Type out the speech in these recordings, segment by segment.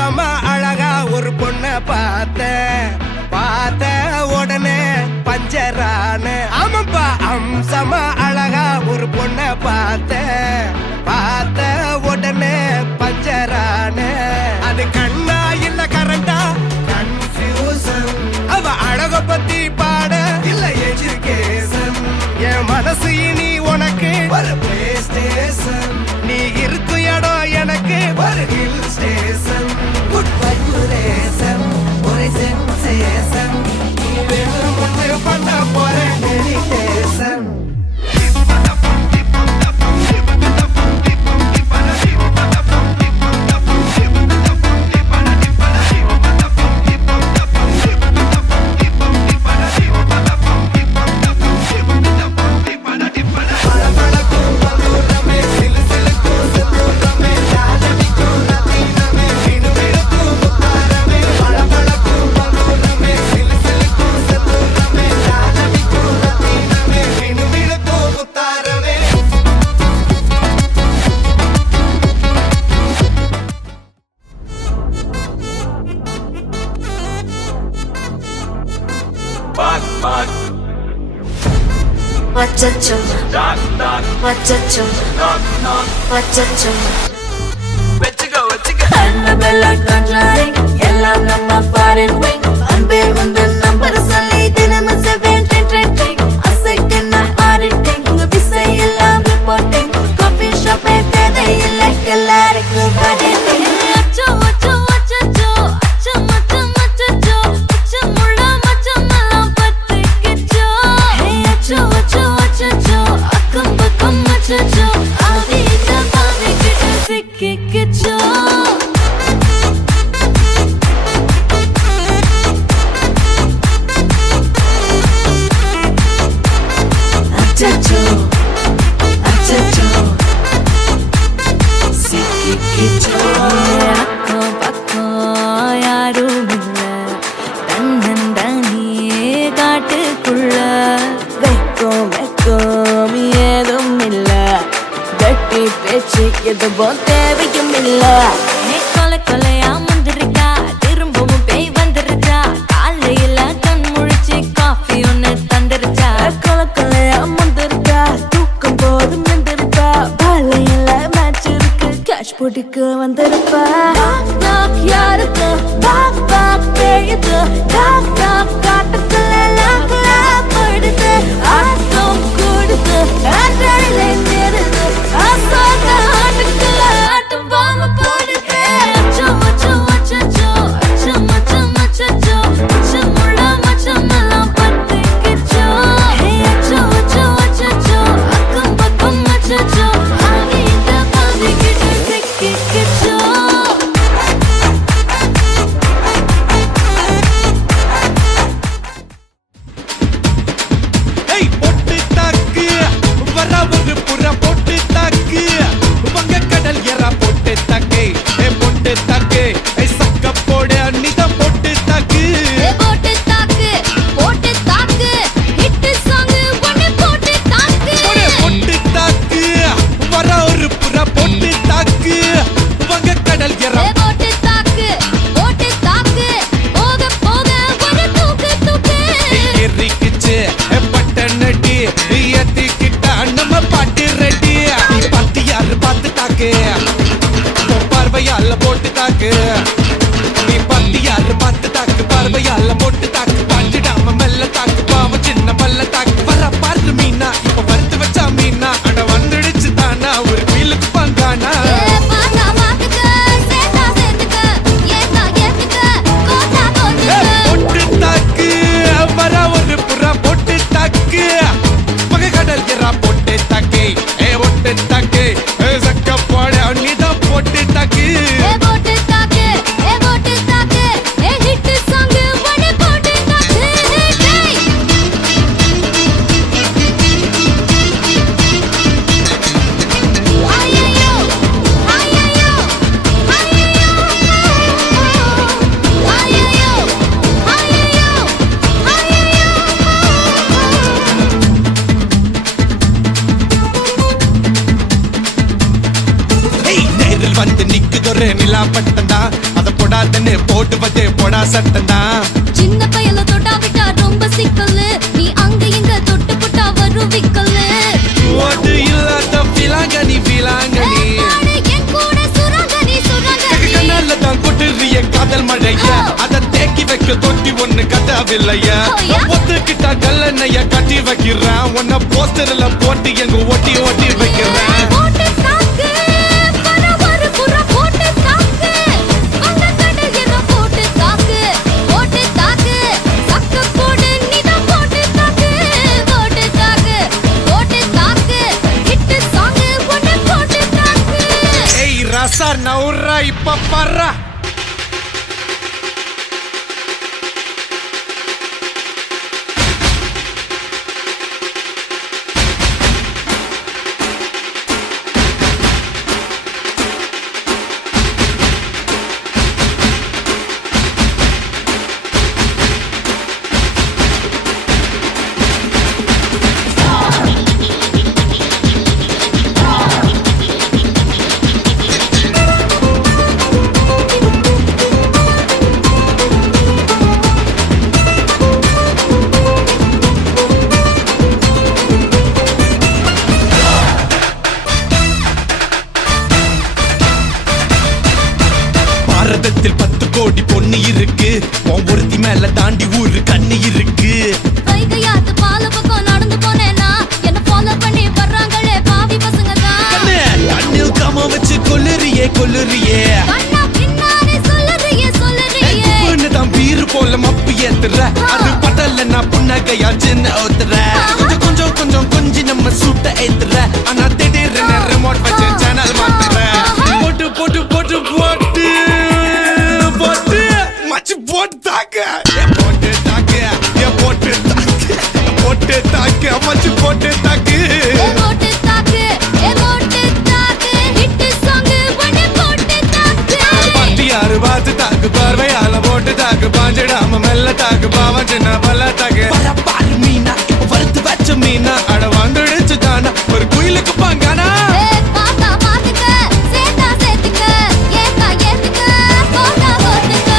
சம அழகா ஒரு பொண்ண பார்த்த பார்த்த உடனே பஞ்சரான. ஆமாப்பா அம்சமா அழகா ஒரு பொண்ண பார்த்த பார்த்த உடனே பஞ்சரான. அது கண்ணா இல்ல கரண்டா? கன்ஃபியூசன் அவ அழக பத்தி பாட இல்ல எஜுகேசன் என் மனசு இனி உனக்கு அச்சச்சோ. அச்சச்சோ. அச்சச்சோ. Annabella conjuring எல்லாம் நம்ம foreign wing. அன்பே உந்த நம்பர் சொல்லி தினமும் செவன் ட்ரெயின் ட்ரெயின் ட்ரெயின் அசைக்கென்ன ஆடிட்டிங் உங்க விசை எல்லாம் ரிப்போர்ட்டிங் காஃபி ஷாப்பே தேவையில்லை எல்லாருக்கும் படிட்டிங் அக்கம் பக்கம் யாரும் இல்ல தன்னந்தனியே காட்டுக்குள்ள வெக்கம் வெக்கம் ஏதும் இல்ல பேச்சு எதுவும் தேவையும் இல்லை பிடிக்க கேஷ் வந்திருப்பா யாருக்கு? பாக் பாக் பேயுது டாக் டாக் காட்டுக்குள்ள ஓட்டுவதே பொடா சட்டம் தான் சின்ன பையல தொட்டா விட்டா ரொம்ப சிக்கலு. நீ அங்க இங்க தொட்டு புட்டா வரும் விக்கலு. ஓட்டு இல்லாத பிலாங்கனி பிலாங்கனி பாடு என் கூட சுரங்கனி சுரங்கனி. கண்ணால தான் கொட்டுறிய காதல் மழைய? அத தேக்கி வைக்க தொட்டி ஒண்ணு கட்டவில்லையா. ஒத்துக்கிட்டா கல்லணைய கட்டி வைக்கிறேன். உன்ன போஸ்டர்ல போட்டு எங்க ஒட்டி கொல்லுறியே. கொல்லுறியே சொல்லறியே உப்புன்னு தான் பீரு போல மப்பு ஏத்துற? அது பட்டல நான் புன்னகையா சின்ன ஊத்துற. கொஞ்சம் கொஞ்சம் கொஞ்சம் கொஞ்சி நம்ம சூட்ட ஏத்துற. ஆனா தாக்கு பாவம் சின்ன பல்ல தாக்கு பாரு மீனா இப்ப வறுத்து வச்ச மீனா அட வந்துடுச்சு தானா ஒரு குயிலுக்கு பாங்கானா ஏ பாத்தா பாத்துக்க சேத்தா சேத்துக்க ஏத்தா ஏத்துக்க போட்டா போட்டுக்க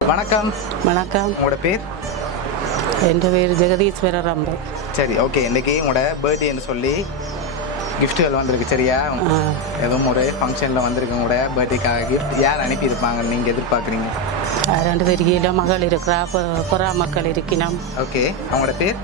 வணக்கம் வணக்கம் உங்களோட பேர் എൻ്റെ പേര് ജഗദീശ്വര റമ്പ് சரி ஓகே இன்னைக்கு உங்களோட பர்த்டேன்னு சொல்லி கிஃப்ட்டுகள் வந்திருக்கு சரியா எதுவும் ஒரு ஃபங்க்ஷனில் வந்திருக்கு கூட பர்த்டேக்காக கிஃப்ட் யார் அனுப்பியிருப்பாங்க நீங்கள் எதிர்பார்க்குறீங்க ரெண்டு பேர் கீழே மகள் இருக்கிறா புறா மக்கள் இருக்கணும் ஓகே அவங்களோட பேர்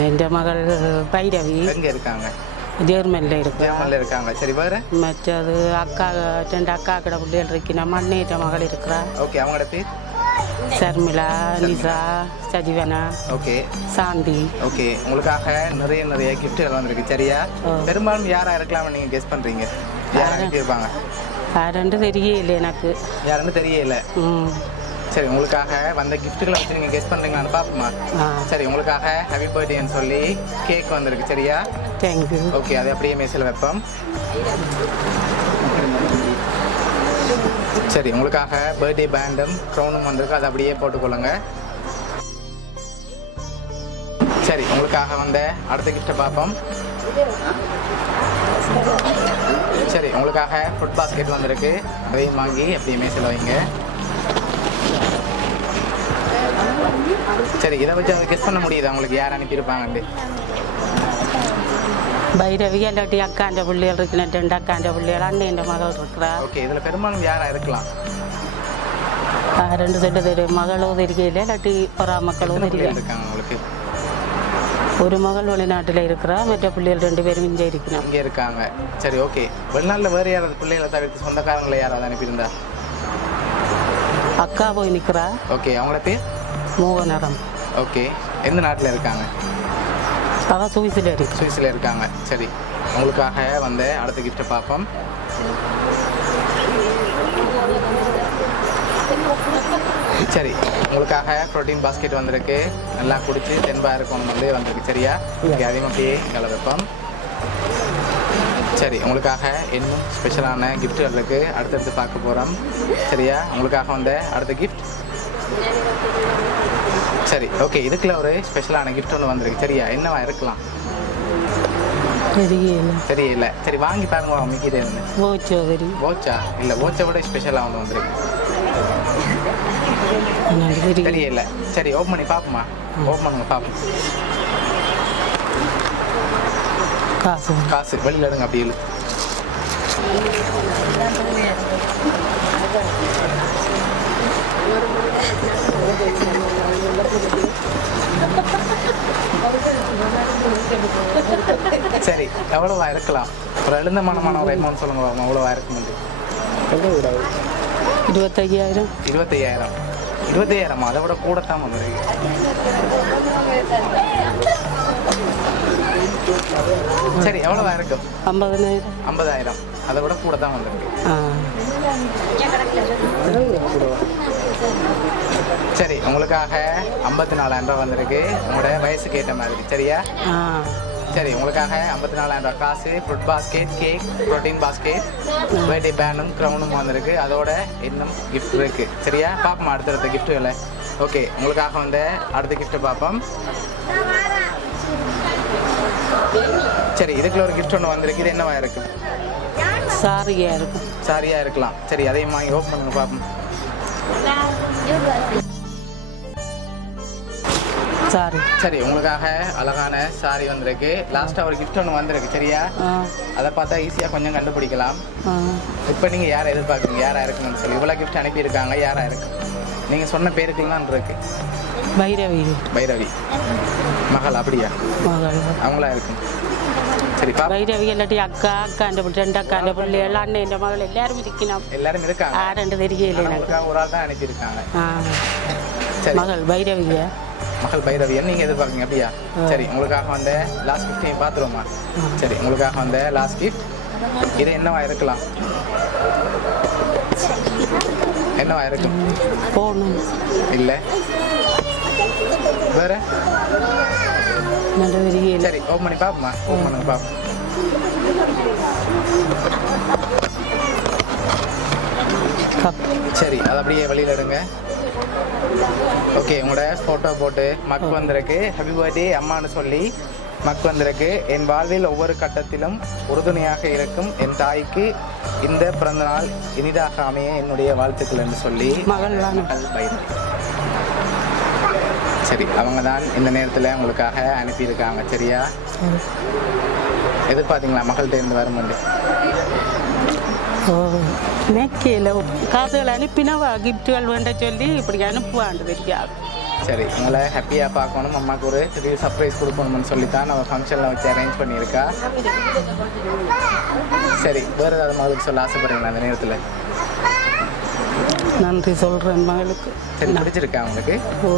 என் மகள் பைரவி எங்கே இருக்காங்க ஜெர்மனியில் இருக்கு ஜெர்மனியில் இருக்காங்க சரி வேறு மற்றது அக்கா ரெண்டு அக்கா கிட்ட பிள்ளைகள் இருக்கணும் அண்ணேட்ட மகள் இருக்கிறா ஓகே அவங்களோட பேர் ஷர்மிளா நிசா சஜிவனா ஓகே. சாந்தி. ஓகே. உங்களுக்காக நிறைய நிறைய கிஃப்ட்கள் வந்திருக்கு. சரியா? பெரும்பாலும் யாராக இருக்கலாம்னு நீங்கள் கெஸ் பண்ணுறீங்க யாராக இருப்பாங்க யாருன்னு தெரியல எனக்கு. யாருன்னு தெரியல சரி உங்களுக்காக வந்த கிஃப்ட்டுகளை வச்சு நீங்கள் கெஸ் பண்ணுறீங்களான்னு பார்ப்போமா? சரி உங்களுக்காக ஹாப்பி பர்த்டேன்னு சொல்லி கேக் வந்திருக்கு. சரியா? தேங்க்யூ ஓகே அது அப்படியே மேசில் வைப்போம். சரி உங்களுக்காக பர்த்டே பேண்டும் க்ரௌனும் வந்திருக்கு. அதை அப்படியே போட்டுக்கொள்ளுங்க. சரி உங்களுக்காக வந்த அடுத்த கிஃப்ட்டை பார்ப்போம். சரி உங்களுக்காக ஃபுட் பாஸ்கெட் வந்திருக்கு. அதையும் வாங்கி அப்படியே செலவைங்க சரி இதை வச்சு அதை கெஸ் பண்ண முடியுதா? உங்களுக்கு யார் அனுப்பியிருப்பாங்கன்ட்டு? பைரவி இல்லாட்டி அக்காண்ட பிள்ளைகள் இருக்கிற ரெண்டு அக்காண்ட பிள்ளைகள் அண்ணன் மகள் இருக்கிறா. ஓகே இதில் பெரும்பாலும் யாராக இருக்கலாம் ரெண்டு செட்டு தெரியும் மகள் உதறிக்கையில் இல்லாட்டி பொறா மக்கள் உதறிக்காங்க உங்களுக்கு? ஒரு மகள் வெளிநாட்டில் இருக்கிறா மற்ற பிள்ளைகள் ரெண்டு பேரும் இங்கே இருக்கிறாங்க இங்கே இருக்காங்க. சரி ஓகே. வெளிநாட்டில் வேறு யாராவது பிள்ளைகளை தவிர்த்து சொந்தக்காரங்களை யாராவது அனுப்பியிருந்தா? அக்கா போய் நிற்கிறா ஓகே அவங்கள பேர்? மோகனரம். ஓகே எந்த நாட்டில் இருக்காங்க? அதான் சுவிஸில் இருக்கு. சுவிஸில் இருக்காங்க. சரி. உங்களுக்காக வந்த அடுத்த கிஃப்ட்டை பார்ப்போம். சரி. உங்களுக்காக ப்ரோட்டீன் பாஸ்கெட் வந்திருக்கு. நல்லா குடிச்சு தென்பாக இருக்கும் வந்து வந்திருக்கு. சரியா? இங்கே அதையும் அப்படியே கல வைப்போம். சரி. உங்களுக்காக இன்னும் ஸ்பெஷலான கிஃப்ட்டுகள் இருக்குது அடுத்தடுத்து பார்க்க போகிறோம் சரியா? உங்களுக்காக வந்த அடுத்த கிஃப்ட் சரி ஓகே இதுக்குள்ள ஒரு ஸ்பெஷலான கிஃப்ட் ஒன்று வந்திருக்கு. சரியா? என்னவா இருக்கலாம்? தெரியல. தெரியல. சரி வாங்கி பாருங்க மிக்கிது என்ன போச்சோ தெரியும் ஓச்சா இல்லை ஓச்சை விட ஸ்பெஷலாக ஒன்று வந்திருக்கு. தெரியல. சரி ஓப்பன் பண்ணி பார்ப்போமா ஓப்பன் பண்ணுங்க பார்ப்போம் காசு. காசு வெளியில் எடுங்க அப்படி சரி எவ்வளவா இருக்கலாம்? ஒரு எழுந்த மனமான ஒரு அமௌண்ட் சொல்லுங்க பாப்போம், எவ்வளவா இருக்குமெண்டு இருபத்தையாயிரம். இருபத்தையாயிரம். இருபத்தையாயிரம்? அதை விட கூடத்தான் வந்துருக்கு. சரி எவ்வளவா இருக்கும்? ஐம்பதனாயிரம். ஐம்பதாயிரம். அதை விட கூட தான் வந்திருக்கு சரி உங்களுக்காக ஐம்பத்தி நாலாயிரம் ரூபா வந்திருக்கு. உங்களோட வயசுக்கு ஏற்ற மாதிரி சரியா? சரி உங்களுக்காக ஐம்பத்தி நாலாயிரம் ரூபா காசு fruit basket cake protein basket birthday பேனும் க்ரௌனும் வந்திருக்கு. அதோட இன்னும் gift இருக்கு சரியா? பார்ப்போம் அடுத்தடுத்த கிஃப்ட்டுகளை ஓகே உங்களுக்காக வந்து அடுத்த கிஃப்ட்டை பார்ப்போம். சரி இதுக்குள்ள ஒரு gift ஒன்று வந்திருக்கு. இது என்னவா இருக்கு? சாரியாக இருக்கும். சாரியா இருக்கலாம். சரி அதையும் வாங்கி ஓப்பன் பண்ணுங்க பார்ப்போம். சாரி சரி உங்களுக்காக அழகான சாரி வந்திருக்கு. லாஸ்ட்டாக ஒரு gift ஒன்று வந்திருக்கு சரியா? அதை பார்த்தா ஈஸியாக கொஞ்சம் கண்டுபிடிக்கலாம். இப்போ நீங்கள் யாரை எதிர்பார்க்குறீங்க? யாரா இருக்குன்னு சொல்லி. இவ்வளோ gift அனுப்பியிருக்காங்க யாரா இருக்கு? நீங்கள் சொன்ன பேருக்குலாம் இருக்கு. பைரவி. பைரவி. மகள் அப்படியா? அவங்களா இருக்கும் சரி பா பைரவி இல்லாட்டி அக்கா அக்காண்ட பிள்ளை ரெண்டு அக்காண்ட பிள்ளைகள் அண்ணன் மகள் எல்லாரும் இருக்கணும் எல்லாரும் இருக்காங்க. ரெண்டு தெரியல எனக்கு. ஒரு ஆள் தான் அனுப்பியிருக்காங்க. மகள் பைரவியா மகள் பைரவி நீங்கள் எதிர்பார்க்குறீங்க அப்படியா? சரி உங்களுக்காக வந்த லாஸ்ட் கிஃப்டையும் பார்த்துருவோமா சரி உங்களுக்காக வந்த லாஸ்ட் கிஃப்ட் இது என்னவா இருக்கலாம்? என்னவா இருக்கும்? போகணும். இல்லை. வேற? நல்ல சரி ஓப்பன் பண்ணி பண்ணுங்க பார்ப்போம் கப். சரி அதை அப்படியே வெளியில் எடுங்க. ஓகே உங்களோட ஃபோட்டோ போட்டு மக் வந்திருக்கு. ஹாப்பி பர்த்டே அம்மான்னு சொல்லி மக் வந்திருக்கு. என் வாழ்வில் ஒவ்வொரு கட்டத்திலும் உறுதுணையாக இருக்கும் என் தாய்க்கு இந்த பிறந்தநாள் இனிதாக அமைய என்னுடைய வாழ்த்துக்கள் என்று சொல்லி மகள் பைரவி. சரி அவங்க தான் இந்த நேரத்தில் உங்களுக்காக அனுப்பியிருக்காங்க சரியா? எதிர்பார்த்தீங்களா மக்கள்கிட்ட இருந்து வரும்போது? நெக்கையில் காசுகள் அனுப்பினவா கிஃப்ட்டுகள் வேண்ட சொல்லி இப்படி அனுப்புவாண்டு தெரியாது சரி உங்களை ஹாப்பியாக பார்க்கணும். அம்மாவுக்கு ஒரு திடீர் சர்ப்ரைஸ் கொடுக்கணும்னு சொல்லி தான் நம்ம ஃபங்க்ஷனில் வச்சு அரேஞ்ச் பண்ணியிருக்கா. சரி வேறு ஏதாவது மகளுக்கு சொல்ல ஆசைப்படுறீங்களா அந்த நேரத்தில்? நன்றி சொல்கிறேன் மகளுக்கு. சரி பிடிச்சிருக்கா உங்களுக்கு? ஓ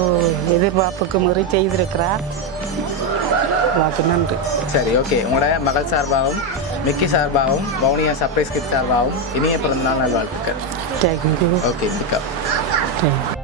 எதிர்பார்ப்புக்கு முறை செய்திருக்கிறா வாக்கு நன்றி. சரி ஓகே. உங்களோட மகள் சார்பாகவும் மிக்கி சார்பாகவும் வவுனியா சர்ப்ரைஸ் கிட் சார்பாகவும் இனிய பிறந்தநாள் நல்வாழ்த்துக்கள். Thank you okay மிக்கா. தேங்க்யூ